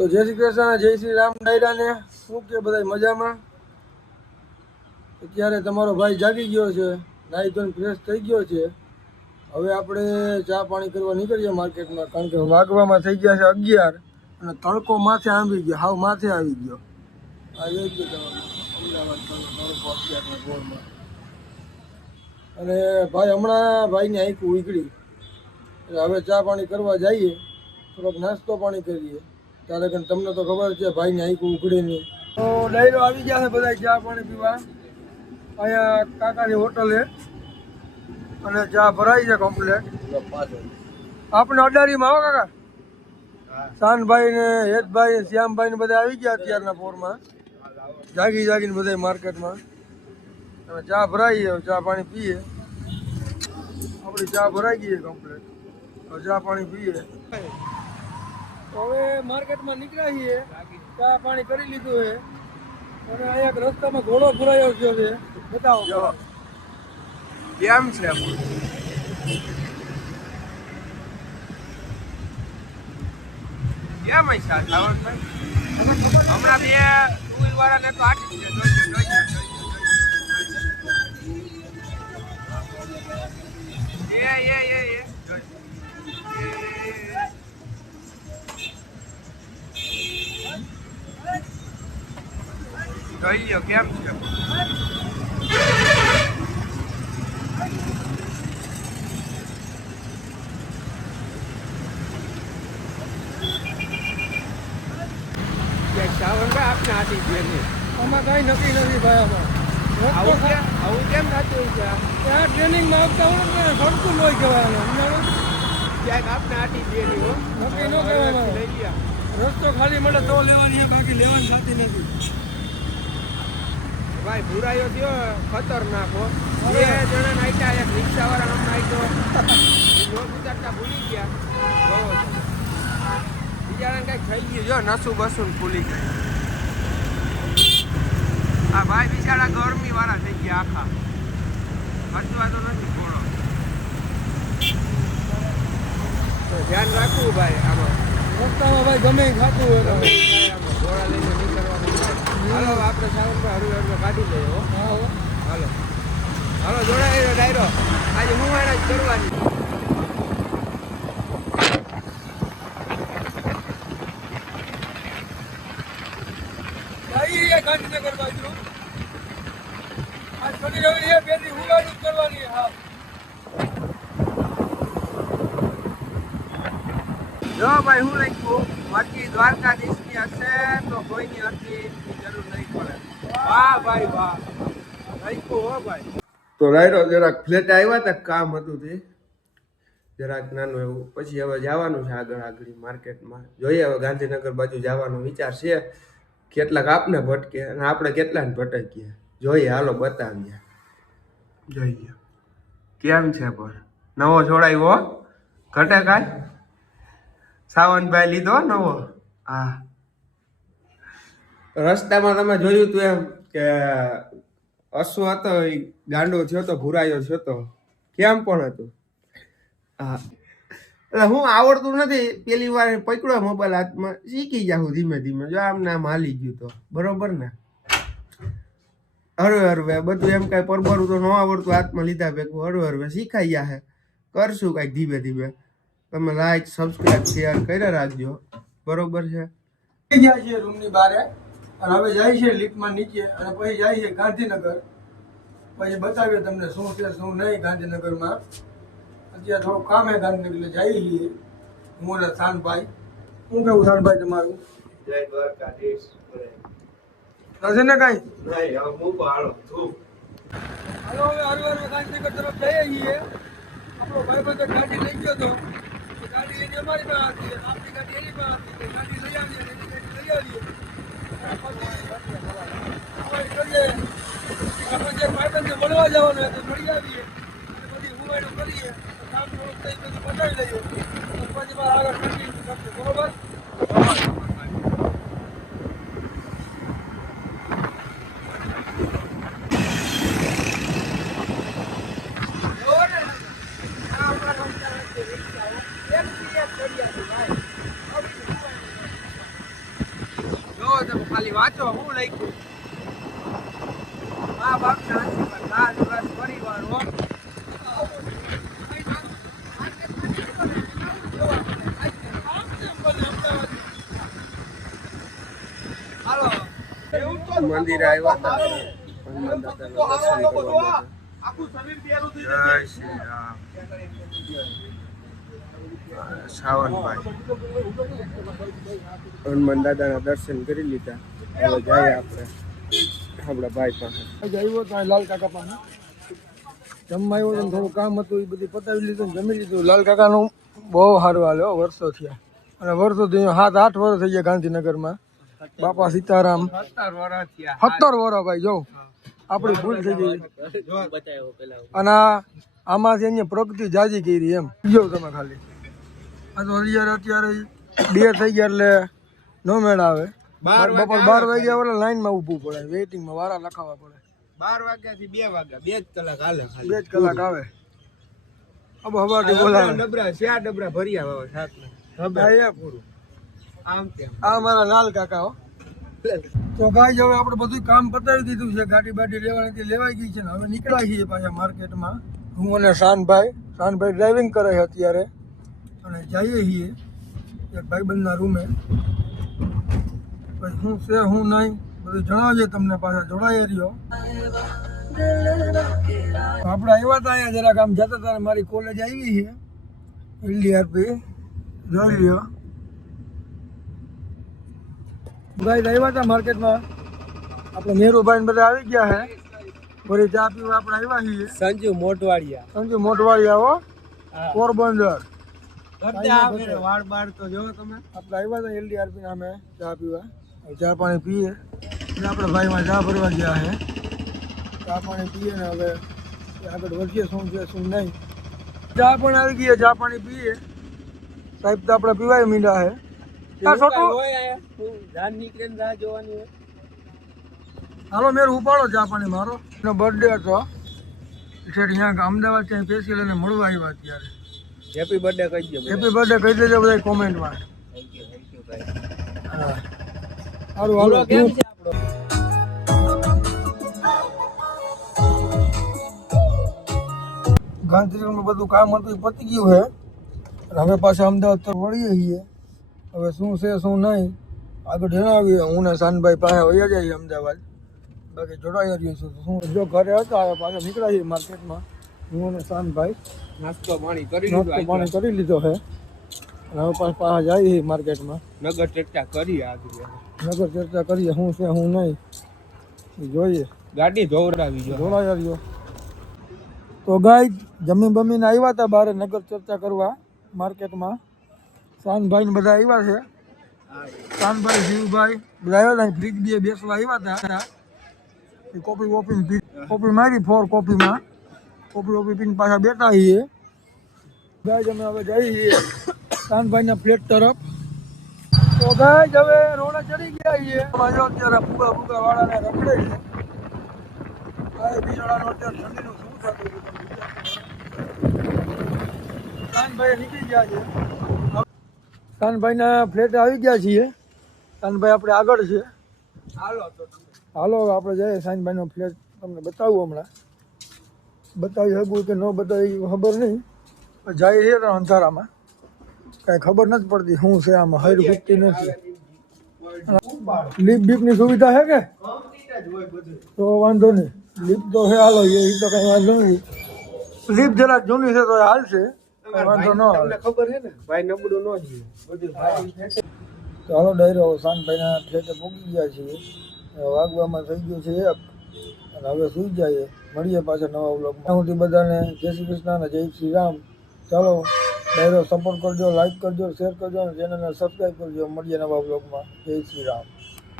તો જય શ્રી કૃષ્ણ, જય શ્રી રામ ડાયરાને. શું કે બધા મજામાં? અત્યારે તમારો ભાઈ જાગી ગયો છે, નાહી ધોઈને ફ્રેશ થઈ ગયો છે. હવે આપણે ચા પાણી કરવા નીકળીએ માર્કેટમાં, કારણ કે વાગવામાં થઈ ગયા છે અગિયાર અને તડકો માથે આંબી ગયો, હાવ માથે આવી ગયો. આ ગયો તમારો અમદાવાદ તડકો અત્યારના ગોળમાં અને ભાઈ હમણાં ભાઈને આંખું ઉગડી એટલે હવે ચા પાણી કરવા જઈએ, થોડોક નાસ્તો પાણી કરીએ. ત્યારે તમને તો ખબર છે, ભાઈને આંખ ઉઘડે નહીં. તો ડાયરો આવી ગયા છે બધા ચા પાણી પીવા. અહીંયા કાકાની હોટલે અને ચા ભરાઈ છે કમ્પ્લેટ આપણે અડારીમાં આવો કાકા? શાનભાઈ ને હેતભાઈ ને શ્યામભાઈ ને બધા આવી ગયા અત્યારના પોરમાં. જાગી જાગીને બધા માર્કેટમાં. અને ચા ભરાઈએ ચા પાણી પીએ. આપણી ચા ભરાઈ ગઈ કમ્પ્લેટ ચા પાણી પીએ. હવે માર્કેટમાં નીકળ્યા છીએ ચા પાણી કરી લીધું છે અને અહીંયા રસ્તામાં ઘોડો ફરાયો ગયો છે. બતાવો. કેમ છે કેમ છે હમણાં બે ટુ વ્હીલ. એ. જોઈ લ્યો કેમ છે? આપને આટી છે આમાં કાંઈ નક્કી નથી ભાઈ આમાં. આવું રસ્તો કેમ? આવું કેમ થતું છે? ત્યાં ટ્રેનિંગમાં આવતા હોય ને સડકું લોહી કહેવાય? ક્યાંક આપને આટી દેલી હો? નક્કી ન કહેવાય રસ્તો ખાલી મળે તો લેવાની બાકી લેવાની થતી નથી. ભાઈ ભૂરાયો થયો ખતરનાક હો. બે જણા નાખ્યા એક રિક્ષા વાળા આમ નાખ્યો નો ઉતારતા ભૂલી ગયા. બિચારાને કઈ થઈ ગયું. જો નસું બસું ભૂલી ગયા. આ ભાઈ બિચારા ગરમી વાળા થઈ ગયા આખા. હસવા તો નથી ઘોડો. તો ધ્યાન રાખવું ભાઈ આમાં. રસ્તામાં ભાઈ ગમે ખાતું હોય ગોળા ઘોડા લઈને. હાલો આપણે સાવરભાઈ હળવે હળવે કાઢી લઈએ હો. હા હો. હાલો. હાલો જોડાયેલો ડાયરો. આજે હું જ કરવાની. ગાંધીનગર બાજુ. આજ શનિ રવિ દી ઉગાડી જ કરવાની હા. જો ભાઈ, હું લખ્યું બાકી દ્વારકાધીશની હશે તો કોઈની અરજીની જરૂર નહીં પડે. વાહ ભાઈ, વાહ. લખ્યું હો ભાઈ. તો રાયરો જરાક ફ્લેટ આવ્યા હતા કામ હતું તે. જરાક નાનું એવું. પછી હવે જવાનું છે આગળ આગળ માર્કેટમાં. જોઈએ હવે ગાંધીનગર બાજુ જવાનો વિચાર છે. કેટલાક આપને ભટકે અને આપણે કેટલાને ભટકીએ. જોઈએ, હાલો બતાવીએ. જોઈએ. કેમ છે પણ? નવો છોડાયો ઘટે કાંઈ? સાવનભાઈ લીધો નવો? હા. રસ્તામાં તમે જોયું તું એમ કે અશ્વ હતો એ ગાંડો થયો તો ભૂરાયો થયો તો. કેમ પણ હતું? હા. એટલે હું આવડતું નથી. પેલી વાર પકડ્યો મોબાઈલ હાથમાં શીખી જાઉં ધીમે ધીમે. જો આમ ને આમ હાલી ગયું તો. બરોબર ને? હરવે હરવે બધું એમ કાંઈ પરબરું તો ન આવડતું. હાથમાં લીધા ભેગું. હરવે હરવે શીખાઈ જાય કરશું કાંઈક ધીમે ધીમે. તમે લાઈક સબસ્ક્રાઇબ શેર કર્યા રાખજો. બરોબર છે? ગયા છે રૂમની બારે. અને હવે જાય છે લિફ્ટમાં નીચે અને પછી જાય છે ગાંધીનગર. પછી બતાવીએ તમને શું છે શું નહીં ગાંધીનગરમાં. અત્યારે થોડું કામ હે ગાંધીનગર એટલે જઈએ છીએ. હું અને શાનભાઈ શું કેવું શાનભાઈ તમારું? જય દ્વારકાધીશ. નથી ને કાંઈ? નહીં હવે હું પાડો તું હાલો હવે હરવે હરવે ગાંધીનગર તરફ જઈએ છીએ. આપણો ભાઈ બંધ ગાડી લઈ ગયો હતો ગાડી એની અમારી પાસે આપણી ગાડી ગાડી લઈ આવીએ. એની ગાડી લઈ આવીએ પછી ભાઈ મળવા જવાનું હોય તો મળી આવીએ બધી હુવાડો કરીએ કામ થોડુંક થઈ બધું પતાવી લઈએ પછી આગળ કન્ટિન્યુ કરશું તમે ખાલી વાંચો હું લખ્યું પરિવાર મંદિરે આવ્યા હતા. હનુમાન દાદાના દર્શન હનુમાન દાદાના દર્શન કરી લીધા. હવે જાય આપણે. આપણા ભાઈ પાસે. આવ્યો તો લાલ કાકા પાસે. જમવા આવ્યો તો થોડું કામ હતું એ બધું પતાવી લીધું જમી લીધું. લાલ કાકાનું બહુ સારું હાલ હો વર્ષો થયા. અને વર્ષો વર્ષોથી સાત આઠ વર્ષ થઈ ગયા ગાંધીનગરમાં. બાપા સીતારામ. સત્તર વર્ષ થયા. ભાઈ જો. આપણી ભૂલ થઈ ગઈ. અને આમાંથી એની પ્રગતિ જાજી કરી એમ. જો તમે ખાલી. આ તો હરિયાર અત્યારે બે થઈ ગયા એટલે નો મેળ આવે. બપોર બાર વાગ્યા વાળા લાઈનમાં ઊભું પડે વેઇટિંગમાં વારા લખાવવા પડે. બાર વાગ્યા થી બે વાગ્યા બે જ કલાક હાલે બે જ કલાક આવે. અબ ડબરા ચાર ડબરા ભર્યા આવે પૂરું. આમ તેમ. આ મારા લાલ કાકા હો. તો ગાય હવે આપણે બધું કામ પતાવી દીધું છે ગાડી બાડી લેવાની લેવાઈ ગઈ છે ને હવે નીકળ્યા છીએ પાછા માર્કેટમાં. હું અને શાનભાઈ શાનભાઈ ડ્રાઇવિંગ કરે છે અત્યારે. અને જઈએ છીએ એક ભાઈબંધના રૂમે પછી શું છે શું નહીં. બધું જણાવજે તમને પાછા જોડાઈ રહ્યો. આપણે આવ્યા હતા અહીંયા જરાક આમ જતા હતા મારી કોલેજ આવી છે. એલડીઆરપી જોઈ લ્યો. ભાઈ આવ્યા હતા માર્કેટમાં આપણે નેહરુભાઈ બધા આવી ગયા છે. ફરી ચા પીવા આપણે આવ્યા છીએ. સંજુ મોટવાડિયા. સંજુ મોટવાડિયા હો. પોરબંદર. વાળ તો જો તમે. આપણે આવ્યા હતા એલડીઆરપી નામે ચા પીવા. ચા પાણી પીએ. અને આપણે ભાઈમાં ચા ભરવા ગયા છે. ચા પાણી પીએ ને હવે આગળ વધીએ શું છે શું નહીં. ચા પણ આવી ગઈ ચા પાણી પીએ. સાહેબ તો આપણે પીવાય મીંડા છે. હાલો મેર ઉપાડો ચા પાણી મારો. એનો બર્થડે હતો. એટલે અહીંયા અમદાવાદ ત્યાં પેસી લઈને મળવા આવ્યા અત્યારે હેપી બર્થડે કહી દેજો હેપી બર્થડે કહી દેજો બધા કોમેન્ટમાં થેન્ક યુ થેન્ક યુ ભાઈ. હા. સારું હાલો કેમ છે આપણો ગાંધીનગરમાં બધું કામ હતું એ પતી ગયું છે હવે પાછા અમદાવાદ તો વળીએ છીએ. હવે શું છે શું નહીં આગળ જણાવીએ. હું ને શાનભાઈ પાસે વયા જઈએ અમદાવાદ. બાકી જોડાઈ રહીએ છું શું? જો ઘરે હતા હવે પાછા નીકળ્યા છીએ માર્કેટમાં. હું ને શાનભાઈ નાસ્તો પાણી કરી નાસ્તો પાણી કરી લીધો છે હવે પાછા પાછા જઈએ માર્કેટમાં. નગર ચર્ચા કરી આગળ નગર ચર્ચા કરીએ શું છે શું નહીં. જોઈએ. ગાડી ધોવડાવી જો. ધોવડાવી રહ્યો તો ગાય જમીન બમીને આવ્યા હતા બારે નગર ચર્ચા કરવા માર્કેટમાં. શાનભાઈ ને બધા આવ્યા છે. શાનભાઈ જીવભાઈ બધા આવ્યા હતા ફ્રીજ બે બેસવા આવ્યા હતા એ કોપી વોપી કોપી મારી ફોર કોપીમાં. કોપી વોપી પીને પાછા બેઠા છીએ. ગાય અમે હવે જઈએ શાનભાઈના ફ્લેટ તરફ. તો ગાય હવે રોડે ચડી ગયા છીએ. જો અત્યારે ફુગા ફુગા વાળાને રખડે છે. આ બિચારાનો અત્યારે ઠંડીનું શું થતું. કાનભાઈ નીકળી ગયા છે. કાનભાઈના ફ્લેટ આવી ગયા છીએ. કાનભાઈ આપણે આગળ છે. હાલો હાલો આપણે જઈએ સાંજભાઈનો ફ્લેટ. તમને બતાવું હમણાં. બતાવી શકું કે ન બતાવી ખબર નહીં. જાય છે અંધારામાં. કાંઈ ખબર નથી પડતી શું છે આમાં હૈર ખૂટતી નથી. લીપ બીપની સુવિધા છે કે? તો વાંધો નહીં. લીપ તો છે હાલો એ તો કઈ વાંધો નહીં. લીપ જરાક જૂની છે તો હાલશે. વાંધો ન આવે. ખબર છે ને ભાઈ નબળું ન જીવે તો હાલો ડાયરો શાંતભાઈના ફ્લેટે પહોંચી ગયા છીએ. વાગવામાં થઈ ગયું છે એક. અને હવે સુઈ જઈએ. મળીએ પાછા નવા બ્લોગમાં હું બધાને જય શ્રી કૃષ્ણ અને જય શ્રી રામ. ચાલો. ડાયરો સપોર્ટ કરજો લાઈક કરજો શેર કરજો, અને ચેનલને સબસ્ક્રાઈબ કરજો. મળીએ નવા બ્લોગમાં જય શ્રી રામ.